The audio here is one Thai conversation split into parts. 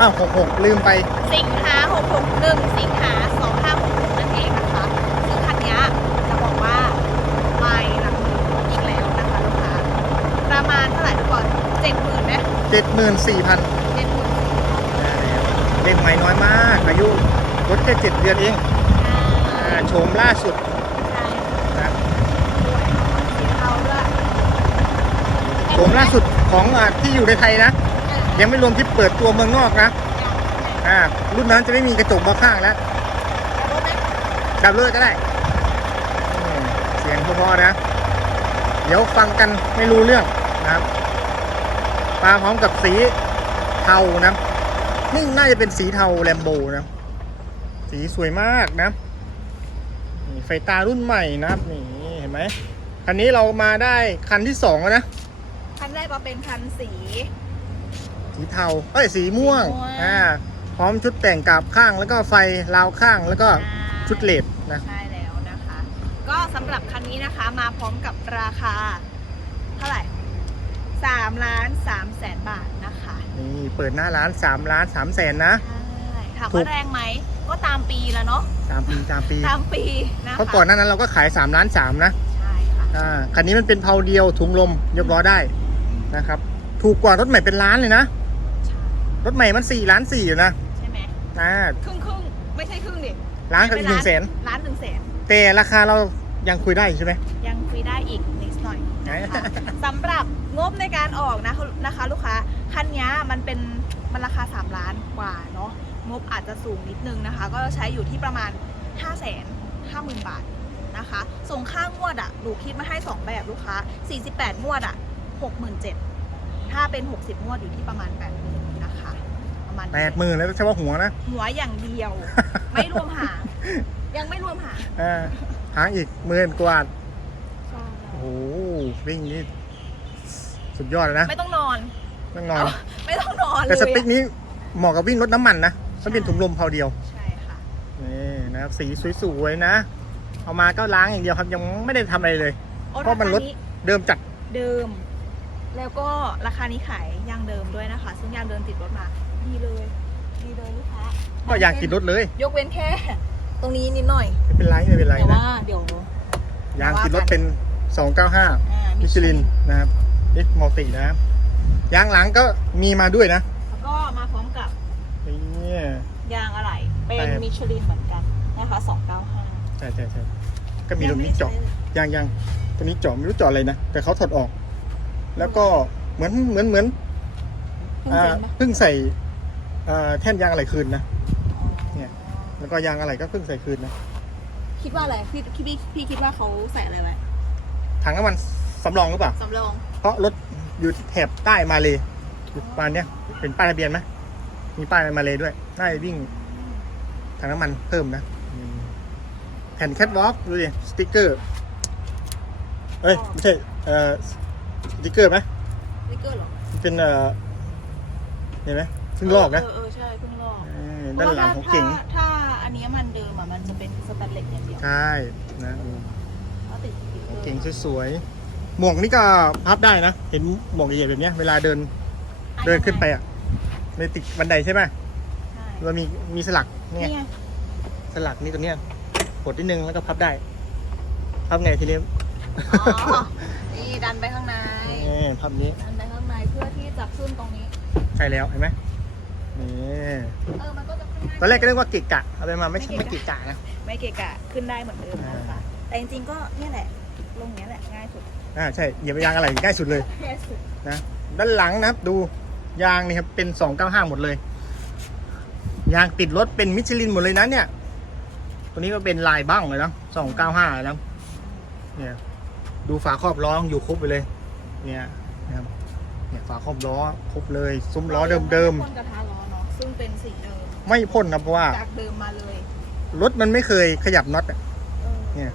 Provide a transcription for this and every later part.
อ้าวหกหกลืมไป สิงหา661 สิงหา2566นั่นเองนะคะ ซึ่งคันเนี้ยจะบอกว่าไม่หลักหมื่นอีกแล้วนะคะลูกค้า ประมาณเท่าไหร่ทุกคนเจ็ดหมื่นไหมเจ็ดหมื่นสี่พันเจ็ดหมื่นเด็กใหม่น้อยมาก อายุรถแค่เจ็ดเดือนเองอ่าโฉมล่าสุดใช่นะด้วยสีเทาด้วยโฉมล่าสุดของอ่าที่อยู่ในไทยนะ ยังไม่รวมที่เปิดตัวเมืองนอกนะอ่ารุ่นนั้นจะไม่มีกระจกมองข้างแล้วดับเลิกก็ได้ เสียงพอๆนะ เดี๋ยวฟังกันไม่รู้เรื่องนะครับมาพร้อมกับสีเทานะ นี่น่าจะเป็นสีเทาแลมโบนะ สีสวยมากนะนี่ไฟตารุ่นใหม่นะครับนี่เห็นไหมคันนี้เรามาได้คันที่สองแล้วนะ คันแรกก็เป็นคันสี สีเทาเอ้ยสีม่วงสีม่วง อ่าพร้อมชุดแต่งกราบข้างแล้วก็ไฟราวข้างแล้วก็ชุดเลดนะ ใช่แล้วนะคะ ก็สำหรับคันนี้นะคะมาพร้อมกับราคา เท่าไหร่สามล้านสามแสนบาทนะคะนี่เปิดหน้าร้าน3ล้าน3แสนนะ ใช่ถามถูว่าก แรงไหม ก็ตามปีแล้วเนาะตามปีตามปี ตามปีนะคะเพราะก่อนหน้านั้นเราก็ขาย3ล้าน3นะ ใช่ค่ะอ่า คันนี้มันเป็นเพาเดียวถุงลมยกล้อได้นะครับ ถูกกว่ารถใหม่เป็นล้านเลยนะใช่ รถใหม่มัน4ล้าน4อยู่นะใช่ไหมอ่าครึ่งครึ่งๆไม่ใช่ครึ่งดิล้านกับอีกหนึ่งแสนล้านหนึ่งแสนแต่ราคาเรายังคุยได้อยู่ใช่ไหมยังคุยได้อีกนิดหน่อยนะคะสำหรับงบในการออกนะนะคะ ลูกค้าคันนี้มันเป็นมันราคา 3 ล้านกว่าเนาะงบอาจจะสูงนิดนึงนะคะ ก็ใช้อยู่ที่ประมาณ 5 5 0 0 0 0 บาทนะคะส่งค่างวดอะ่ะดูคิดมาให้ 2 แบบลูกค้า 48 งวดอะ่ะ67,000ถ้าเป็น 60 งวดอยู่ที่ประมาณ80,000นะคะประ มาณแปดหมื่นแล้วเฉพาะหัวนะหัวอย่างเดียว ไม่รวมหาง ยังไม่รวมหางอ่าหางอีกหมื่นกว่าใช่โอ้โหวิ่งนี่สุดยอดเลยนะไม่ต้องนอน ต้องนอน ไม่ต้องนอนเลยแต่สเปคอะนี้เหมาะกับวิ่งรถน้ำมันนะมันเป็นถุงลมเพาเดียว ใช่ค่ะ นี่นะครับสีสวยๆนะ เอามาก็ล้างอย่างเดียวครับยังไม่ได้ทำอะไรเลย โอ้เพราะมันคลดเดิมจัด เดิม แล้วก็ราคานี้ขายยางเดิมด้วยนะคะ ซึ่งยางเดิมติดรถมา ดีเลย ดีเลยลูกค้าก็อยากกินรถเลย ยกเว้นแค่ ตรงนี้นิดหน่อยไม่เป็นไรไม่เป็นไรแต่นะว่าเดี๋ยว ยางกินรถเป็น 295 อ่ามิชลินนะครับเอ็กมัลตินะครับยางหลังก็มีมาด้วยนะแล้วก็มาพร้อมกับนี่ยางอะไร เป็นแต่มิชลินเหมือนกันนะคะ295ใช่ใช่ใช่ก็มีตรงนี้เจาะยางยางตัวนี้เจาะไม่รู้เจาะอะไรนะ แต่เขาถอดออก แล้วก็เหมือนเหมือนเหมือนเพิ่งอ่าเซ็นปะเพิ่งใส่อ่า แท่นยางอะไรคืนนะเนี่ยแล้วก็ยางอะไรก็เพิ่งใส่คืนนะคิดว่าอะไรพี่พี่พี่พี่คิดว่าเขาใส่อะไรไว้ถังน้ำมันสำรองหรือเปล่าสำรองเพราะรถอยู่แถบใต้มาเลยอยู่ประมาณเนี้ยเป็นป้ายทะเบียนไหมมีป้ายมาเลยด้วยน่าจะวิ่งถังน้ำมันเพิ่มนะอืมแผ่นแคทวอล์กดูดิสติกเกอร์เอ้ยไม่ใช่เอ่อสติกเกอร์ไหมวิกเกอร์เหรอมันเป็นเอ่อเห็นไหม เพิ่งลอกนะเออเออใช่เพิ่งลอกเออด้านหลังของเก่ง พราะว่าถ้าถ้าอันเนี้ยมันเดิมอะมันจะเป็นสแตนเลสอย่างเดียวใช่นะดูเขาติดสติ๊กเกอร์เก่งสวยๆหมวกนี่ก็พับได้นะ เห็นหมวกใหญ่ๆแบบเนี้ยเวลาเดินเดินขึ้นไปอะในติดบันไดใช่ไหมใช่เรามีมีสลักนี่ไงนี่ไงสลักนี่ตัวเนี้ยกดนิดนึงแล้วก็พับได้พับไงทีนี้อ๋อนี่ดันไปข้างใน นี่พับนี้ดันไปข้างในเพื่อที่จะขึ้นตรงนี้ ใช่แล้วเห็นไหม นี่เออมันก็จะขึ้นง่ายตอนแรกก็นึกว่าเกะกะเอาไปมาไม่ใช่ไม่ไม่เกะกะเกะกะนะ ไม่เกะกะขึ้นได้เหมือนเดิมอ่านะคะแต่จริงๆก็เนี่ยแหละลงเนี้ยแหละง่ายสุดอ่าใช่เหยียบยางอะไรง่ายสุดเลยง่ายสุดนะด้านหลังนะครับดูยางนี่ครับเป็น 295 หมดเลย ยางติดรถเป็นมิชลินหมดเลยนะเนี่ย ตัวนี้ก็เป็นลายบ้างเลยนะ295นะเนี่ยดูฝาครอบล้ออยู่ครบไปเลย เนี่ยนะครับเนี่ยฝาครอบล้อครบเลยซุ้มล้อเดิมพ่นกระทะล้อเนาะ ซึ่งเป็นสีเดิมๆไม่พ่นนะเพราะว่า จากเดิมมาเลยรถมันไม่เคยขยับน็อตอะเออเนี่ย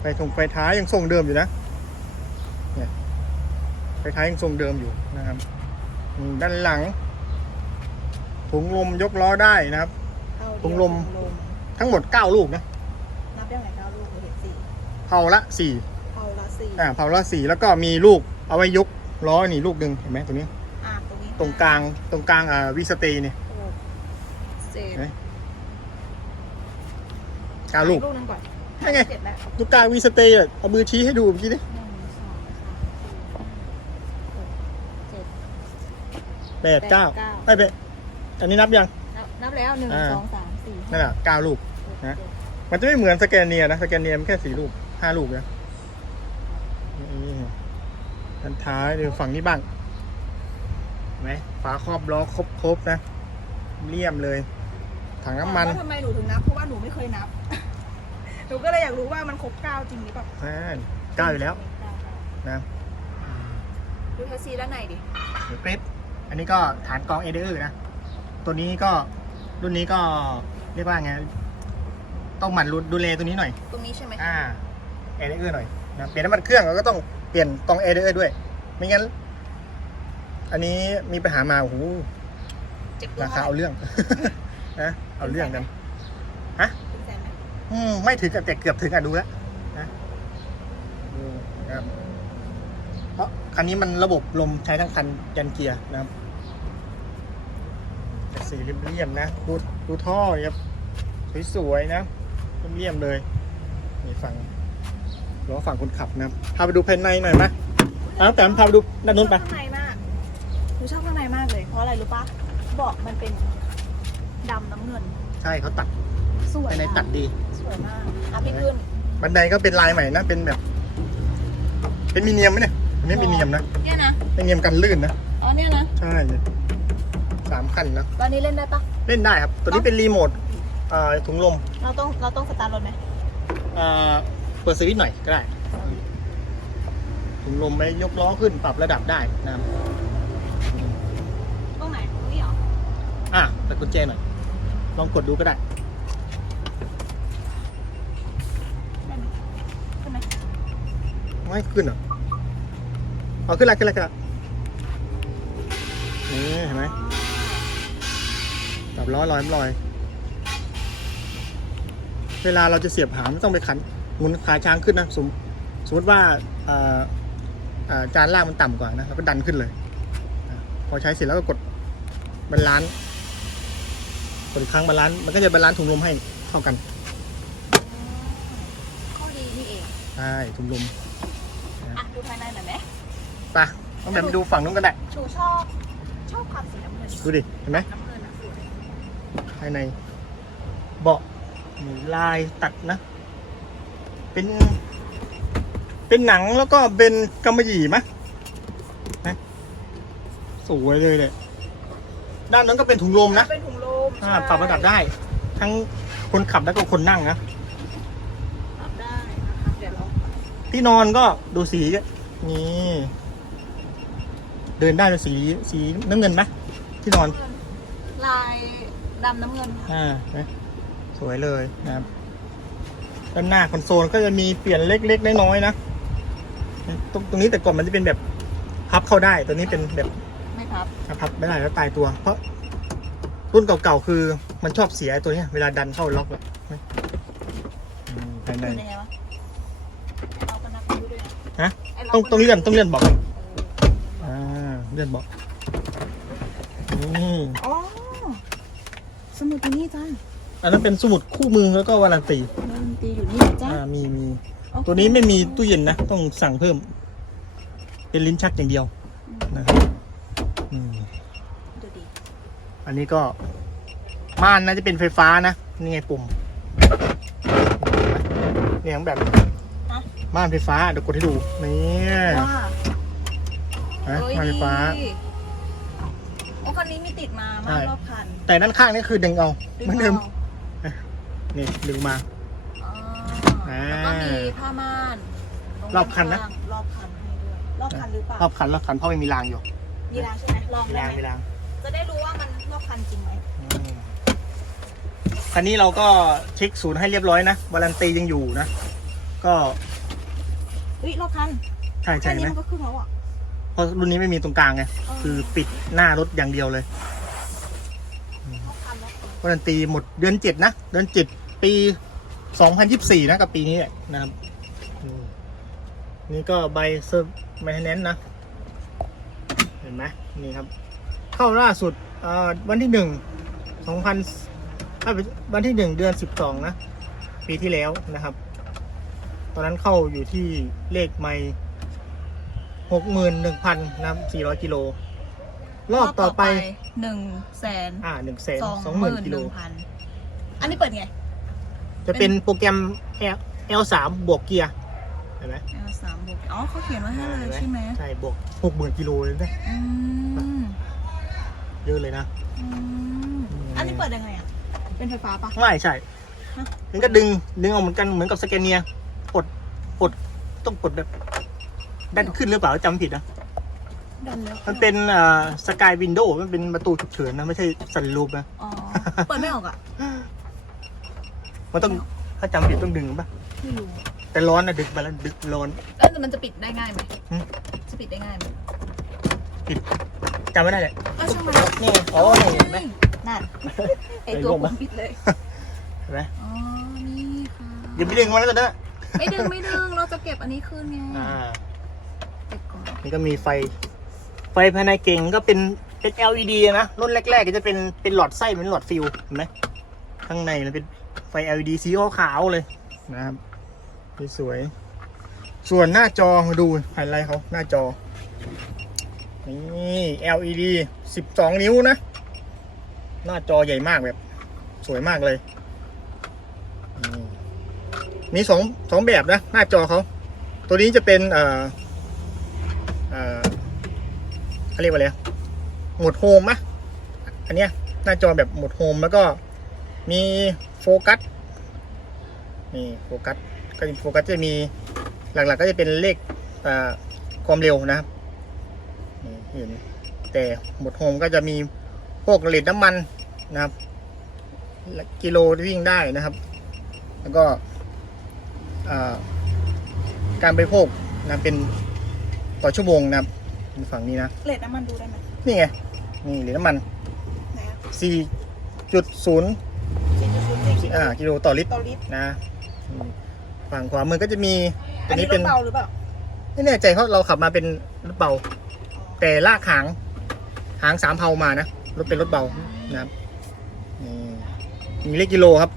ไฟทงไฟท้ายยังทรงเดิมอยู่นะเนี่ยไฟท้ายยังทรงเดิมอยู่นะครับอืมด้านหลังถุงลมยกล้อได้นะครับเข้าเดียวถุงลม ถุงทั้งหมด 9 ลูกนะนับได้ไหนเก้าลูกเราเห็นสี่เผาละเท่าละสี่4อ่าเผาละ4แล้วก็มีลูกเอาไว้ยกล้อนี่ลูกหนึ่งเห็นไหมตรงนี้อะ ตรงนี้ตรงกลางตรงกลางอ่าวิสเตย์นี่หกเจ็ดเห็นไหมเก้าลูกลูกหนึงก่อนได้ไง เจ็ดแล้วลูกกลางวิสเตย์อะเอามือชี้ให้ดูเมื่อกี้ดิหนึ่งสองสามสี่ห้าหกเจ็ด แปดเก้าแปดเก้าไอ้เปดอันนี้นับยัง นับนับแล้วหนึ่งอ่า สองสามสี่นั่นแหละเก้าลูก หกนะเจ็ดมันจะไม่เหมือนสแกนเนียนะ สแกนเนียมันแค่สี่ลูกห้าลูกนะนี่ด้านท้ายดูฝั่งนี้บ้างเห็นไหมฝาครอบล้อครบครบๆนะ เลี่ยมเลย ถังน้ำมันถาว่าทำไมหนูถึงนับเพราะว่าหนูไม่เคยนับ หนูก็เลยอยากรู้ว่ามันครบเก้าจริงหรือเปล่าอ่าเก้าอยู่แล้วเก้าเก้านะดูแท็กซี่ด้านในดิเดี๋ยวเป๊ะอันนี้ก็ฐานกรองเอเดอร์นะ ตัวนี้ก็รุ่นนี้ก็เรียกว่าไง ต้องหมั่นดูแลตัวนี้หน่อย ตรงนี้ใช่ไหมอ่าเอเดอร์หน่อยนะเปลี่ยนน้ำมันเครื่องเราก็ต้องเปลี่ยนกรองเอเดอร์ด้วย ไม่งั้น อันนี้มีปัญหามาโอ้โหเจ็บตัวราคาเอาเรื่อง นะเอาเรื่องกันถึงแสนไหมอืมไม่ถึงกับแต่เกือบถึงอะดูแล้วนะดูนะครับเพราะคันนี้มันระบบลมใช้ทั้งคันยันเกียร์นะครับแต่สีเรียมๆนะดูดูท่อครับสวยๆนะเรียมๆเลยนี่ฝั่งล้อฝั่งคนขับนะครับพาไปดูภายในหน่อยไหมอ้าวแต่พาไปดูด้านนู้นไป หนูชอบข้างในมากเลย เพราะอะไรรู้ปะเบอกมันเป็นดำน้ำเงิน ใช่เขาตัดสวยภายในอะตัดดี สวยมากอะพี่ขึ้นบันไดก็เป็นลายใหม่นะ เป็นแบบ เป็นมีเนียมไหมเนี่ยอันนี้มีเนียมนะเนี่ยนะเป็นเนียมกันลื่นนะ อ๋อเนี่ยนะใช่สามขั้นนะวันนี้เล่นได้ปะ เล่นได้ครับ ตัวนี้เป็นรีโมทอ่าถุงลมเราต้องเราต้องสตาร์ทรถไหมอ่าเปิดสวิตช์หน่อยก็ได้ ถุงลมไปยกล้อขึ้นปรับระดับได้นะครับ ตรงไหนตรงนี้เหรอ อะแต่กุญแจหน่อย ลองกดดูก็ได้ได้ไหมขึ้นไหมไม่ขึ้นเหรอเอาขึ้นละขึ้นละขึ้นละนี่เห็นไหมปรับล้อลอยลอย เวลาเราจะเสียบหางไม่ต้องไปขันหมุนขาช้างขึ้นนะสมสมมติว่าเอ่อเอ่อจานล่างมันต่ำกว่านะเราก็ดันขึ้นเลยอะพอใช้เสร็จแล้วก็กดบาลานซ์ กดอีกครั้งบาลานซ์มันก็จะบาลานซ์ถุงลมให้เท่ากันข้อดีนี่เองใช่ถุงลมอะดูภายในหน่อยไหมไปต้องแบบไปดูฝั่งนู้นก็ได้ชูชอบชอบความสีน้ำเงินดูดิเห็นไหมน้ำเงินอะสวยภายใน เบาะมีลายตัดนะ เป็น เป็นหนังแล้วก็เป็นกำมะหยี่มะนะสวยเลยเลย ด้านนั้นก็เป็นถุงลมนะเป็นถุงลมอ่าใช่ปรับระดับได้ ทั้งคนขับแล้วก็คนนั่งนะปรับได้นะคะเดี๋ยวเราที่นอนก็ดูสีนี่เดินได้เป็นสีสีน้ำเงินไหมที่นอน ลายดำน้ำเงินอ่านะสวยเลยนะครับด้านหน้าคอนโซลก็จะมีเปลี่ยนเล็กๆน้อยๆนะตรงตรงนี้แต่ก่อนมันจะเป็นแบบพับเข้าได้ตัวนี้เป็นแบบไม่ พับพับไม่ได้แล้วตายตัว เพราะรุ่นเก่าๆคือมันชอบเสียไอ้ตัวเนี้ยเวลาดันเข้าล็อกแบบอืมภายในเป็นยังไงวะเอากันนักดูด้วยนฮะไล็กต้องต้องเลื่อนต้องเลื่อนเบอกเอออ่าเลื่อนเบอกนี่อ๋อ สมุดตัวนี้จ้าอันนั้นเป็นสมุดคู่มือแล้วก็วารันตีดนตรีอยู่นี่จ้าอ่ามีมีโอเคตัวนี้ไม่มีตู้เย็นนะ ต้องสั่งเพิ่ม เป็นลิ้นชักอย่างเดียวนะครับอืม ดูดี อันนี้ก็ม่านน่าจะเป็นไฟฟ้านะ นี่ไงปุ่มเนี่ยแบบฮะม่านไฟฟ้าเดี๋ยวกดให้ดูนี่ว่านะเอ้ยม่านไฟฟ้าดีโอ้คันนี้มีติดมามาใช่รอบคัน แต่ด้านข้างนี่คือดึงเอาเหมือนเดิมอานี่ดึงมาอ๋ออ่าแล้วก็มีผ้าม่านตงรอบคันนะข้างๆรอบคันให้ด้วยรอบคันหรือเปล่ารอบคันรอบคันเพราะไม่มีรางอยู่มีรางใช่ไหมลองมีได้รางไหมมีรางจะได้รู้ว่ามัน รอบคันจริงไหมอืมคันนี้เราก็เช็คศูนย์ให้เรียบร้อยนะวารันตียังอยู่นะ ก็เฮ้ยรอบคันใช่แค่ใช่นี้ไหมมันก็ขึ้นแล้วอะเพราะรุ่นนี้ไม่มีตรงกลางไงคือปิดหน้ารถอย่างเดียวเลยรอบคันรอบคันวารันตีหมดเดือนเจ็ดนะเดือนเจ็ดปีสองพันยิบสี่นะกับปีนี้แหละนะครับอืมนี่ก็ใบเซอร์ไมเทนแนนนะ เห็นไหมนี่ครับ เข้าล่าสุดเอ่อวันที่หนึ่งสองพันวันที่หนึ่งเดือนสิบสองนะ ปีที่แล้วนะครับ ตอนนั้นเข้าอยู่ที่เลขไม่หกหมื่นหนึ่งพันนะครับสี่ร้อยกิโล รอบต่อไปหนึ่งแสนอ่าหนึ่งแสนสองสองหหมื่มื่นนหกิโลนึ่งพันอันนี้เปิดไง จะเป็นโปรแกรม L L สามบวกเกียร์เห็นไหมเอาสามบวก อ๋อเขาเขียนไว้ให้เลยเห็นใช่ไหมใช่บวกหกหมื่นกิโลเลยนะอืม เยอะเลยนะ อืมอันนี้เปิดยังไงอะ เป็นไฟฟ้าปะ ไม่ใช่ ฮะ มันก็ดึง ดึงออกเหมือนกัน เหมือนกับสแกนเนียกดกดต้องกดแบบดันขึ้นหรือเปล่าจำผิดนะ ดันแล้วมันเป็นสกายวินโดว์มันเป็นประตูฉุกเฉินนะ ไม่ใช่สันลูปนะ อ๋อ เปิดไม่ออกอะมันต้องถ้าจำผิดต้องดึงป่ะ ไม่รู้แต่ร้อนนะดึกไปแล้วดึกร้อน เอ้ยแต่มันจะปิดได้ง่ายไหมหึ จะปิดได้ง่ายไหมผิด จำไม่ได้เลยก็ช่างมันนี่อ๋อนี่เห็นไหมนั่นไอไอ้ตัวร่วงผปะมปิดเลยเห็นไหมอ๋อนี่ค่ะอย่าไปดึงมันแล้วกันนะไม่ดึงไม่ดึงเราจะเก็บอันนี้คืนไงอ่าเก็บก่อนนี่ก็มีไฟ ไฟภายในเก่งก็เป็นเป็น LED นะรุ่นแรกๆก็จะเป็นเป็นหลอดไส้เป็นหลอดฟิลเห็นไหมข้างในมันเป็นไฟ LED สีขาวๆเลยนะครับสวยๆส่วนหน้าจอมาดูไฮไลท์เขาหน้าจอ นี่ LED 12 นิ้วนะ หน้าจอใหญ่มากแบบ สวยมากเลย มีสองสองแบบนะ หน้าจอเขา ตัวนี้จะเป็นเอ่อเอ่อเขาเรียกว่าอะไรหมดโฮมมะอันเนี้ยหน้าจอแบบหมดโฮมแล้วก็มีโฟกัสนี่โฟกัสก็โฟกัสจะมีหลักๆก็จะเป็นเลขอ่าความเร็วนะครับ เห็น แต่โหมดโฮมก็จะมีพวกเลดน้ำมันนะครับ กิโลที่วิ่งได้นะครับ แล้วก็อ่าการบริโภคนะเป็นต่อชั่วโมงนะครับฝั่งนี้นะเลดน้ำมันดูได้ไหมนี่ไง นี่เหรียญน้ำมันไหนอะ4.0สี่จุดศูนย์สี่อ่ากิโลต่อลิตรต่อลิตรนะอืมฝั่งขวามือก็จะมีอัอันนนี้นี้รเป็ถนเบาหรือเปล่าไม่แน่ใจเพราะเราขับมาเป็นรถเบา แต่ลากหางหางสามเพามานะรถเป็นรถเบานะครับนี่มีเลขกิโลครับ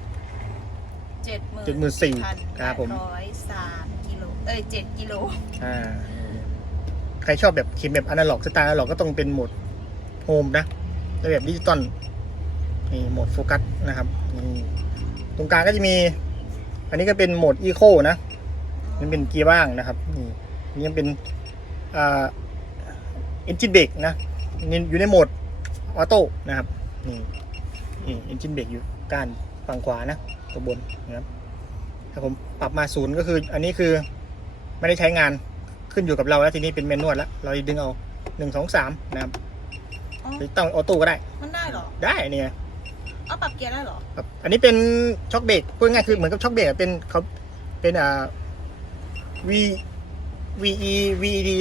เจ็ดหมื่น74,000ครับผมร้อยสามกิโลเอ้ยเจ็ดกิโลอ่าใครชอบแบบเข็มแบบอนาล็อกสไตล์อนาล็อกก็ต้องเป็นโหมดโฮมนะแล้วแบบดิจิตอลนี่โหมดโฟกัสนะครับนี่ตรงกลางก็จะมี อันนี้ก็เป็นโหมดอีโคนะนี่เป็นเกียร์ว่างนะครับนี่นี่ยังเป็นอ่า เอนจินเบรกนะนี่อยู่ในโหมดออโต้นะครับนี่นี่เอนจินเบรกอยู่ก้านฝั่งขวานะตัวบนนะครับถ้าผมปรับมาศูนย์ก็คือ อันนี้คือไม่ได้ใช้งานขึ้นอยู่กับเราแล้วทีนี้เป็นแมนนวลแล้ว เราดึงเอาหนึ่งสองสามนะครับอ๋อหรือตั้งออโต้ก็ได้ มันได้เหรอ ได้เนี่ยเอาปรับเกียร์ได้เหรอครับอันนี้เป็นช็อคเบรกพูดง่ายๆคือเหมือนกับช็อคเบรกอะเป็นเขาเป็นอ่า V V E V E D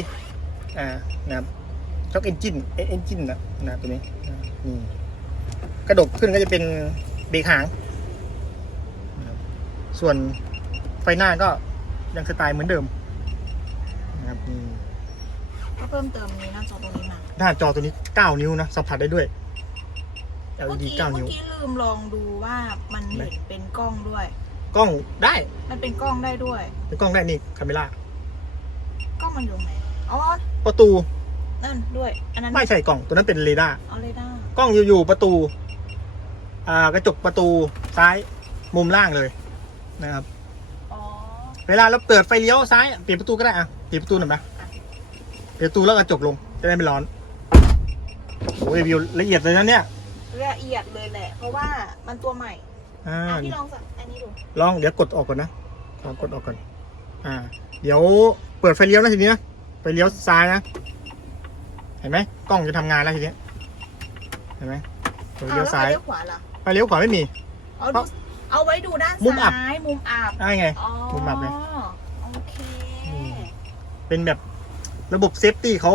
อ่านะครับ ช็อคเอนจินเอนจินนะนะตัวนี้อ่านี่กระดกขึ้นก็จะเป็นเบรกหางนะครับส่วนไฟหน้าก็ยังสไตล์เหมือนเดิมนะครับอืมก็เพิ่มเติมนี้หน้าจอตรงนี้มาหน้าจอตัวนี้ 9 นิ้วนะสัมผัสได้ด้วยเมื่อ LED กี้9เมื่นิ้อวกี้ลืมลองดูว่ามันเห็นเป็นกล้องด้วย กล้องได้ มันเป็นกล้องได้ด้วย เป็นกล้องได้นี่คาเมล่ากล้องมันอยู่ไหนอ๋อประตู นั่นด้วย อันนั้นไม่ใช่กล้องตัวนั้นเป็นเรดาร์เอาเลยได้กล้องอยู่ๆประตู อ่ากระจกประตูซ้ายมุมล่างเลยนะครับ อ๋อเวลาเราเปิดไฟเลี้ยวซ้ายเปลี่ยนประตูก็ได้อะเปลี่ยนประตูหน่อยไหมเปลี่ยนประตูแล้วกระจกลงจะได้ไม่ร้อนโอ้ยวิวละเอียดเลยนะเนี่ยละเอียดเลยแหละ เพราะว่ามันตัวใหม่อ่าอะพี่ลองสักอันนี้ดูลองเดี๋ยวกดออกก่อนนะลองกดออกก่อน อ่า เดี๋ยวเปิดไฟเลี้ยวนะทีนี้นะไฟเลี้ยวซ้ายนะ เห็นไหมกล้องจะทำงานแล้วทีนี้เห็นไหมไฟเอาเลี้ยวแล้วซ้ายเลี้ยวขวาล่ะไฟเลี้ยวขวาไม่มี เอาดูเอาไว้ดูด้านมุมอับ ซ้ายมุมอับได้ไง อ๋อมุมอับไงโอเคอืม เป็นแบบระบบเซฟตี้เขา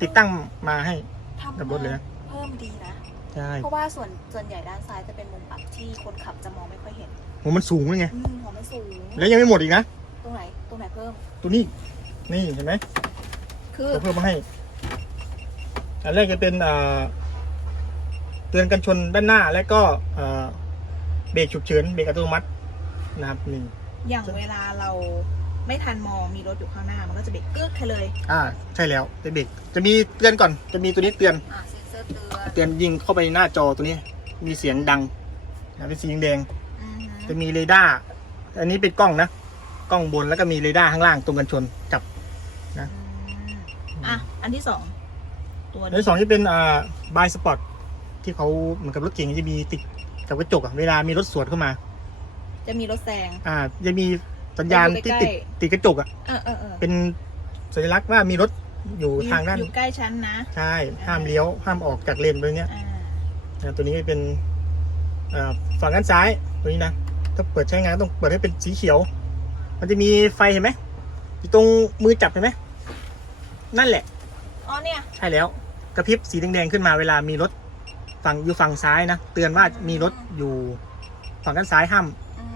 ติดตั้งมาให้ ทำกับรถเลยนะ เพิ่มดีนะ ใช่เพราะว่าส่วนส่วนใหญ่ด้านซ้ายจะเป็นมุมอับที่คนขับจะมองไม่ค่อยเห็นโหมันสูงเลยไง อืมหัวมันสูงแล้วยังไม่หมดอีกนะ ตรงไหนตรงไหนเพิ่ม ตัวนี้ นี่เห็นไหมคือ เขาเพิ่มมาให้ อันแรกจะเป็นเอ่อเตือนกันชนด้านหน้า และก็เอ่อเบรกฉุกเฉินเบรกอัตโนมัตินะครับนี่อย่างเวลาเราไม่ทันมองมีรถอยู่ข้างหน้า มันก็จะเบรกกึกแค่เลย อ่า ใช่แล้วจะเบรกจะมีเตือนก่อนจะมีตัวนี้เตือนอะเซ็นเซอร์เตือนเตือนยิงเข้าไปหน้าจอตัวนี้ มีเสียงดังนะเป็นสีแดงอือฮึจะมีเรดาร์อันนี้เป็นกล้องนะกล้องบนแล้วก็มีเรดาร์ข้างล่างตรงกันชนจับอืมอะอันที่สอง ตัวอันนี้ที่สองที่เป็นอ่าบายสปอร์ตที่เขาเหมือนกับรถเก๋งจะมีติดกับกระจกอะเวลามีรถสวนเข้ามา จะมีรถแซง อ่า จะมีสัญญาณจะอยู่ที่ใกล้ติดติดกระจกอะเออเออเออเป็นสัญลักษณ์ว่ามีรถอยู่ทางด้าน อยู่ใกล้ชั้นนะ ใช่ ห้ามเลี้ยว ห้ามออกจากเลนไปเนี้ยอ่านะตัวนี้ก็เป็นอ่าฝั่งด้านซ้ายตัวนี้นะ ถ้าเปิดใช้งานต้องเปิดให้เป็นสีเขียว มันจะมีไฟเห็นไหมอยู่ตรงมือจับเห็นไหม นั่นแหละ อ๋อเนี่ย ใช่แล้ว กระพริบสีแดงๆขึ้นมาเวลามีรถฝั่งอยู่ฝั่งซ้ายนะเตือนว่ามีรถอยู่ฝั่งด้านซ้ายห้าม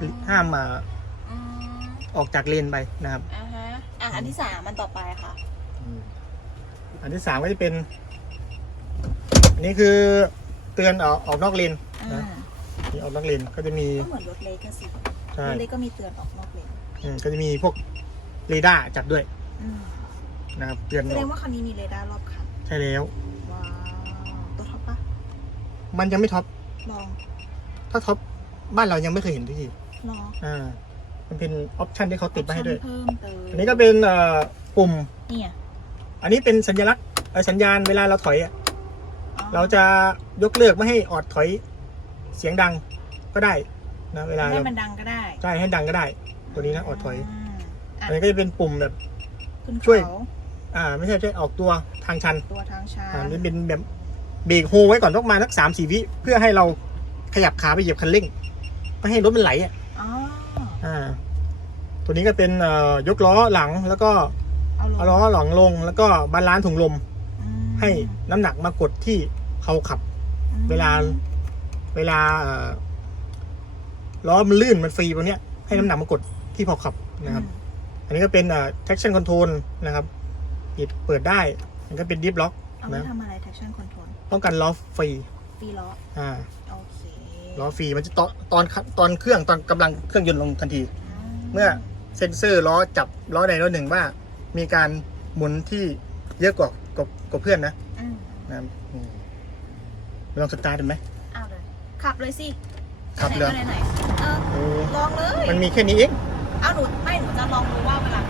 อืมห้ามอ่าอืมออกจากเลนไปนะครับ อ่าฮะอะอันที่สามมันต่อไปค่ะ อันที่สามก็จะเป็น อันนี้คือเตือนออกออกนอกเลนอ่านะนี่ออกนอกเลนก็จะมีก็เหมือนรถเล็กกันสิใช่รถเล็กก็มีเตือนออกนอกเลนอืมก็จะมีพวกเรดาร์จับด้วยอืมนะครับเตือนแสอดองก ว่าคันนี้มีเรดาร์รอบคัน ใช่แล้ว ว้าวตัวท็อปปะมันยังไม่ท็อป ลองถ้าท็อปบ้านเรายังไม่เคยเห็นที่ทีลองอ่า มันเป็นออปชันที่เขาติดมาให้ด้วย เพิ่มเติมอันนี้ก็เป็นเอ่อปุ่ม เนี่ยอันนี้เป็นสัญลักษณ์เอ่อสัญญาณเวลาเราถอยอะอ๋อเราจะยกเลิกไม่ให้ออดถอยเสียงดังก็ได้นะเวลาให้เรามันดังก็ได้ใช่ให้ดังก็ได้ ตัวนี้นะออดถอย มอะอันนี้ก็จะเป็นปุ่มแบบ ขึ้นช่วย เขา อ่าไม่ใช่ช่วยออกตัวทางชันตัวทางช้าอ่านี่เป็นแบบเบรกโฮไว้ก่อนต้องมาสักสามสี่วิเพื่อให้เราขยับขาไปเหยียบคันเร่งไม่ให้รถมันไหลอะอ๋ออ่า ตัวนี้ก็เป็นเอ่อยกล้อหลังแล้วก็เอาลงเอาล้อหลังลง แล้วก็บาลานซ์ถุงลม อืมให้น้ำหนักมากดที่เขาขับ อืมเวลา เวลาเอ่อล้อมันลื่นมันฟรีตรงเนี้ยให้น้ำหนักมากดที่พอขับนะครับอันนี้ก็เป็นเอ่อ traction control นะครับ ปิดเปิดได้ มันก็เป็น deep lock เอาไว้นะทำอะไร traction control ป้องกันล้อฟรีฟรีล้ออ่าโอเคล้อฟรีมันจะตอนตอนตอนเครื่องตอนกำลังเครื่องยนต์ลงทันที เมื่อเซ็นเซอร์ล้อจับล้อใดล้อหนึ่งว่า มีการหมุนที่เยอะกว่ากว่ากว่าเพื่อนนะอืมนะครับอืมลองสตาร์ทดูไหม เอาเลย ขับเลยสิขับเลย ไหนๆไหนๆเออ โอ้ลองเลย มันมีแค่นี้เอง เอาหนูไม่หนูจะลองดูว่าเวลา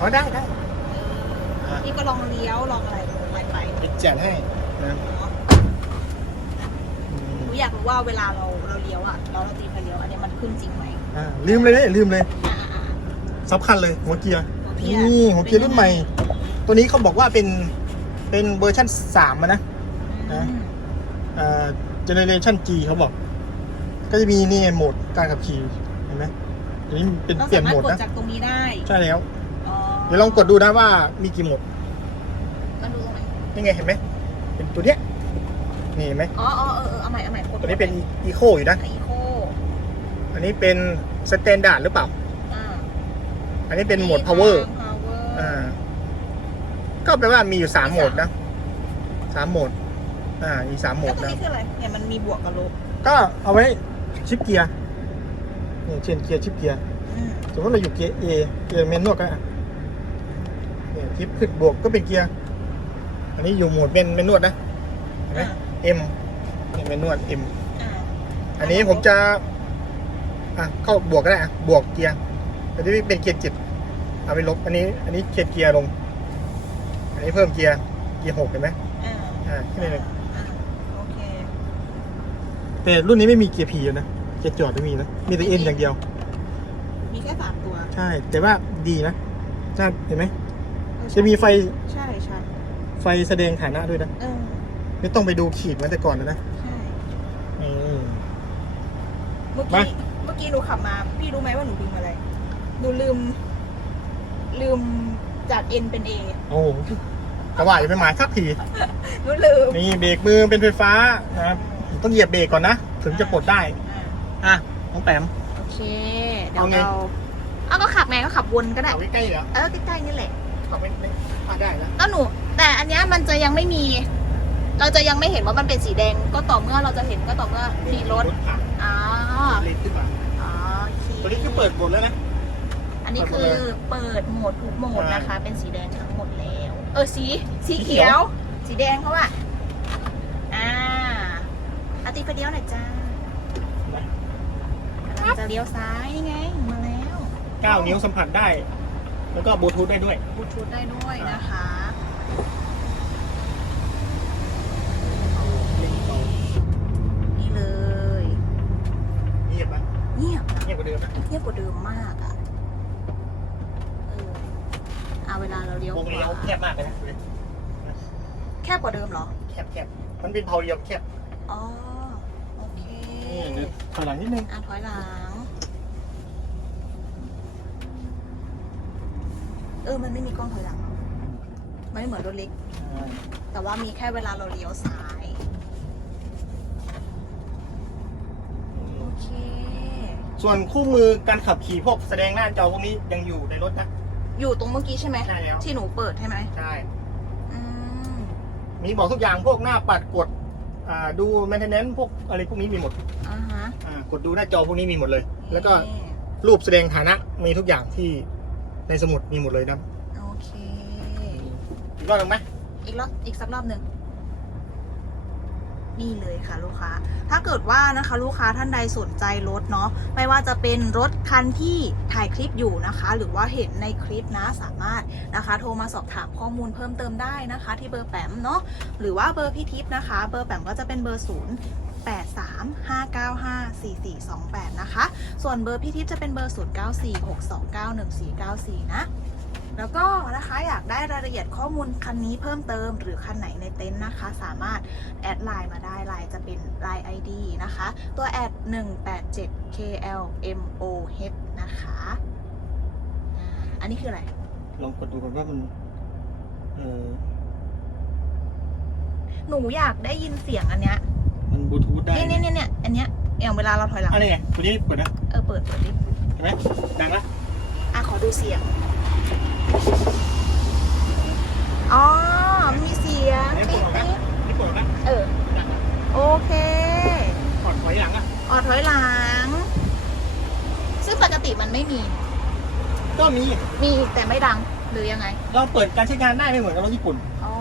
อ๋อได้ได้เออพี่ก็ลองเลี้ยวลองอะไรไปไปเดี๋ยวแจกให้นะอืหมนูอยากรู้ว่าเวลาเราเราเลี้ยวอะเราเราตีไฟเลี้ยวอันเนี้ยมันขึ้นจริงไหมอ่าลืมเลยเนี่ยลืมเลยอ่าอ่าสำคัญเลยหัวเกียร์หัวเกียร์ นี่หัวเกียร์รุ่นใหม่ ตัวนี้เขาบอกว่าเป็นเป็นเวอร์ชันสามอะนะ อืมอ่าเจเนเรชัน G เขาบอก ก็จะมีนี่ไงโหมดการขับขี่เห็นไหมอันนี้เป็นเราเปลี่ยสานมารโหถมดกดนะ จากตรงนี้ได้ ใช่แล้วอ๋อเดี๋ยวลองกดดูนะว่ามีกี่โหมดมันดูตรงไหน นี่ไงเห็นไหมเป็นตัวเนี้ยนี่เห็นไหมอ๋ออ๋อเออเออเอาใหม่เอาใหม่กดตัวนี้เป็นอีโคอยู่นะอีโคอันนี้เป็นสแตนดาร์ดหรือเปล่า อ่าอันนี้เป็นโหมด power พาวเวอร์อ่าก็แปลว่ามีอยู่สามโหมดนะสามโหมดอ่ามีสามโหมแล้วดตัวนะนี้คืออะไร เนี่ยมันมีบวกกับลบก็เอาไว้ชิปเกียร์นี่เช่นเกียร์ชิปเกียร์อืมสมมติเราอยู่เกียร์ A เกียร์เมนนวดก็อะ เนี่ยชิปขึ้นบวกก็เป็นเกียร์ อันนี้อยู่โหมดเป็นเมนนวดนะเห็นไหม M เนี่ยเมนนวด M อ่าอันนี้ผมจะอะเข้าบวกก็ได้อะบวกเกียร์อันนี้เป็นเกียร์เจ็ดเอาไปลบอันนี้ อันนี้เกียร์เกียร์ลง อันนี้เพิ่มเกียร์เกียร์หกเห็นไหมอ่าอ่าแค่นี้เลยอ่าโอเคแต่รุ่นนี้ไม่มีเกียร์พีนะเกียร์จอดไม่มีนะมีแต่เอ็นอย่างเดียว มีแค่สามตัว ใช่ แต่ว่าดีนะน่าเห็นไหม จะมีไฟใช่ใช่ไฟแสดงฐานะด้วยนะ เออไม่ต้องไปดูขีดเหมือนแต่ก่อนแล้วนะใช่อืม เมื่อมากี้เมื่อกี้หนูขับมา พี่รู้ไหมว่าหนูลืมอะไร หนูลืม ลืมจาก N เป็น A โอ้กระว่าอย่าไปหมายสักทีหนูลืมนี่เบรกมือเป็นไฟฟ้านะครับต้องเหยียบเบรกก่อนนะ ถึงจะปลดได้ อ่าอะน้องแปม โอเค เดี๋ยวเอาไง เราเอาก็ขับไงก็ขับวนก็ได้ เอาใกล้ๆเหรอ เออใกล้ๆนี่แหละ ขับไม่ไม่อะได้แล้วก็หนู แต่อันเนี้ยมันจะยังไม่มี เราจะยังไม่เห็นว่ามันเป็นสีแดง ก็ต่อเมื่อเราจะเห็นก็ต่อเมื่อมีรถผ่านอ๋อเลนขึ้นมาอ๋อโอเคตัวนี้คือเปิดหมดแล้วนะ อันนี้คือเปิดโหมดทุกโหมดนะคะ เป็นสีแดงทั้งหมดแล้ว เออสีสีเขียว สีแดงเขาอะอ่าอาติไฟเดียวหน่อยจ้ากำลังจะเลี้ยวซ้ายนี่ไงมาแล้ว 9 นิ้วสัมผัสได้ แล้วก็บลูทูธได้ด้วย บลูทูธได้ด้วยนะคะ นี่เลย เงียบนะเงียบนะเงียบกว่าเดิมนะเงียบกว่าเดิมมากอะเออเอาเวลาเราเลี้ยววงเลี้ยวแคบมากเลยนะดูดิแคบกว่าเดิมเหรอ แคบแคบมันเป็นเพาเรียวแคบอ๋อ โอเค นี่เดี๋ยวถอยหลังนิดนึง อะถอยหลัง เออ มันไม่มีกล้องถอยหลัง มันไม่เหมือนรถเล็ก แต่ว่ามีแค่เวลาเราเลี้ยวซ้าย โอเค ส่วนคู่มือการขับขี่พวกแสดงหน้าจอพวกนี้ยังอยู่ในรถนะ อยู่ตรงเมื่อกี้ใช่ไหมใช่แล้ว ที่หนูเปิดใช่ไหมใช่ อืมมีบอกทุกอย่างพวกหน้าปัดกดอ่าดู maintenance พวกอะไรพวกนี้มีหมดอ่าฮะอ่ากดดูหน้าจอพวกนี้มีหมดเลย แล้วก็นี่รูปแสดงฐานะมีทุกอย่างที่ ในสมุดมีหมดเลยนะโอเค อีกรอบหนึ่งไหมอีกรอบอีกสักรอบหนึ่งนี่เลยค่ะลูกค้า ถ้าเกิดว่านะคะลูกค้าท่านใดสนใจรถเนาะ ไม่ว่าจะเป็นรถคันที่ถ่ายคลิปอยู่นะคะ หรือว่าเห็นในคลิปนะสามารถนะคะ โทรมาสอบถามข้อมูลเพิ่มเติมได้นะคะ ที่เบอร์แปมเนาะ หรือว่าเบอร์พี่ทิพย์นะคะ เบอร์แปมก็จะเป็นเบอร์ศูนย์ 835954428 นะคะ ส่วนเบอร์พี่ทิพย์จะเป็นเบอร์ 0946291494 นะ แล้วก็นะคะอยากได้รายละเอียดข้อมูลคันนี้เพิ่มเติมหรือคันไหนในเต็นท์นะคะ สามารถแอดไลน์มาได้ไลน์จะเป็นไลน์ ID นะคะ ตัวแอด 187 KLMOH นะคะอ่าอันนี้คืออะไร ลองกดดูก่อนว่ามัน เออหนูอยากได้ยินเสียงอันเนี้ย มันบลูทูธได้เนี่ยเนี่ยเนี่ยเนี่ยอันเนี้ยอย่างเวลาเราถอยหลังอันนี้ไงตัวนี้เปิดนะเออเปิดเปิดดิ เห็นไหมดังนะอะขอดูเสียง อ๋อ มีเสียงอันนี้เปิติ๊ดดออกนะติ๊ดอันนี่เปิดออกนะเออดังนะโอเคกดถอยหลังอะออถอยหลัง ซึ่งปกติมันไม่มี ก็มีมีแต่ไม่ดังหรือยังไง เราเปิดการใช้งานได้ไม่เหมือนกับรถญี่ปุ่น อ๋อ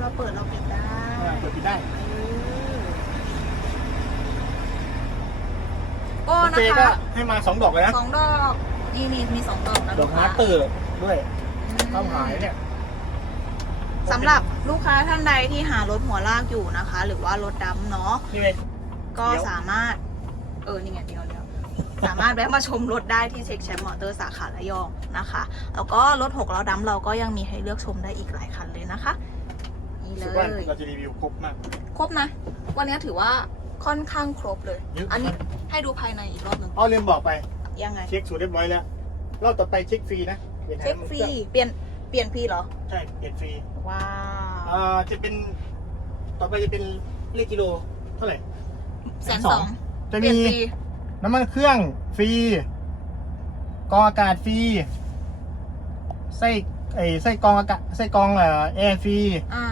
เราเปิดเราปิดได้อ่าเปิดปิดได้ เออ โอ้โอนะเคก็คะให้มาสองดอกเลยนะสองดอกนี่มีมีสองดอกนะดลูอกกมาค้าสเตอร์ด้วยอืมความหายเนี่ยสำหรับลูกค้าท่านใดที่หารถหัวลากอยู่นะคะ หรือว่ารถดำเนาะ นี่ไง ก็เดี๋ยว สามารถ เออ นี่ไงเดียวเดียวสามารถแวะมาชมรถได้ที่เช็คแชมป์มอเตอร์สาขาระยองนะคะ แล้วก็รถหกล้อดำเราก็ยังมีให้เลือกชมได้อีกหลายคันเลยนะคะ นี่รู้เลสึกว่าย เราจะรีวิวครบมาก ครบนะ วันนี้ถือว่า ค่อนข้างครบเลย เยอะ อันนี้ให้ดูภายในอีกรอบหนึ่งอ๋อลืมบอกไป ยังไง เช็คสูตรเรียบร้อยแล้ว รอบต่อไปเช็คฟรีนะปลี่ยนเช็คถ่ายน้ำมันฟรีคองเปลี่ยน เปลี่ยนฟรีเหรอ ใช่เปลี่ยนฟรีว้าวเอ่อจะเป็น ต่อไปจะเป็นเลขกิโลเท่าไหร่ แสนสองจะเปลี่ยมีนฟรี น้ำมันเครื่องฟรีกรองอากาศฟรีไส้ไอ้ไส้กรองอากาศไส้กรองเอ่อแอร์ฟรีอ่า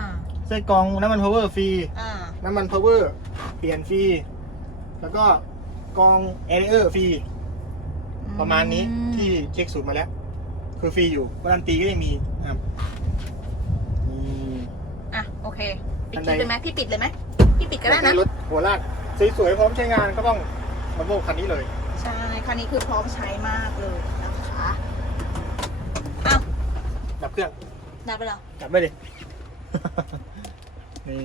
ไส้กรองน้ำมันพาวเวอร์ฟรีอ่า น้ำมันพาวเวอร์เปลี่ยนฟรี แล้วก็กรองแอร์เออร์ฟรี ประมาณนี้ที่เช็คสูตรมาแล้ว คือฟรีอยู่การันตีก็ยังมีนะครับนี่อะ โอเค ปิดอันคใดลิปเลยไหมพี่ปิดเลยไหมพี่ปิดก็ได้อยานะรถหัวลากสวยๆพร้อมใช้งานก็ต้องมาโบคันนี้เลย ใช่ คันนี้คือพร้อมใช้มากเลยนะคะอ้าวดับเครื่องนับไปแล้วกลับไปดินี่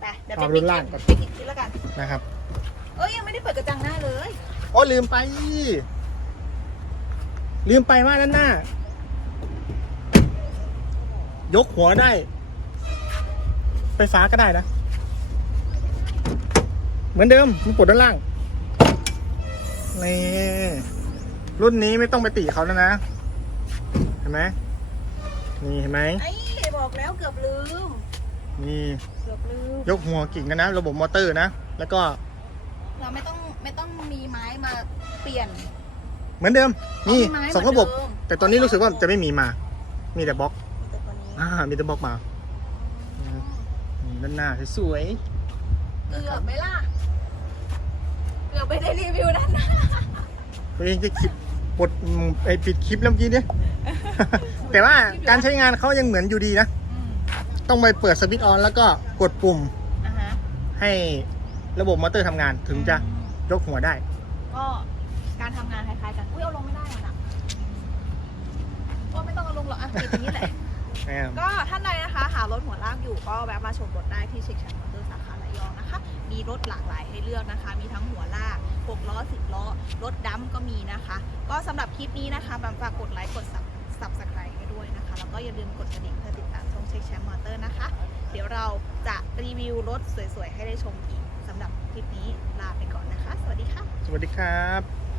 ไปเดี๋ยวไปเอาปิดรุ่นคล่าลิงปก่อนปิดคลิปแล้วกัน นะครับ เอ้ยยังไม่ได้เปิดกระจังหน้าเลย โอ้ลืมไป ลืมไปว่าด้านหน้า ยกหัวได้ ไฟฟ้าก็ได้นะ เหมือนเดิมมันกดด้านล่างนี่รุ่นนี้ไม่ต้องไปติเขาแล้วนะ เห็นไหมนี่เห็นไหมไอ้บอกแล้วเกือบลืม นี่เกือบลืมยกหัวกิ่งกันนะ ระบบมอเตอร์นะ แล้วก็เราไม่ต้องไม่ต้องมีไม้มาเปลี่ยน เหมือนเดิม นี่เอามีไม้สองระบบ เหมือนเดิม แต่ตอนนี้รู้สึกว่าจะไม่มีมา มีแต่บล็อกแต่ตัวนี้อ่ามีแต่บล็อกมาอืมนี่ด้านหน้าสวยเกือบไหมล่ะเกือบไปได้รีวิวนั่นนะๆตัวเองจะคลิปปลดอืมไอปิดคลิปแล้วเมื่อกี้เนี่ย แต่ว่าการใช้งานเขายังเหมือนอยู่ดีนะอืม ต้องไปเปิดสวิตช์ออนแล้วก็กดปุ่มอะฮะให้ระบบมอเตอร์ทำงานถึงจะยกหัวได้ ก็การทำงานคล้ายๆกัน อุ้ยเอาลงไม่ได้อะนะโอ้ไม่ต้องเอาลงหรอกอะติดอย่างนี้แหละ ก็ท่านใดนะคะหารถหัวลากอยู่ก็แวะมาชมรถได้ที่เช็คชันมอเตอร์สาขาระยองนะคะ มีรถหลากหลายให้เลือกนะคะ มีทั้งหัวลาก6ล้อ 10 ล้อ รถดัมก็มีนะคะ ก็สำหรับคลิปนี้นะคะแบมฝากกดไลค์กดซับซับสไครต์ให้ด้วยนะคะ แล้วก็อย่าลืมกดกระดิ่งเพื่อติดตามช่อง เช็คแชมป์มอเตอร์นะคะ เดี๋ยวเราจะรีวิวรถสวยๆ ให้ได้ชมอีกสำหรับคลิปนี้ลาไปก่อนนะคะ สวัสดีค่ะ สวัสดีครับ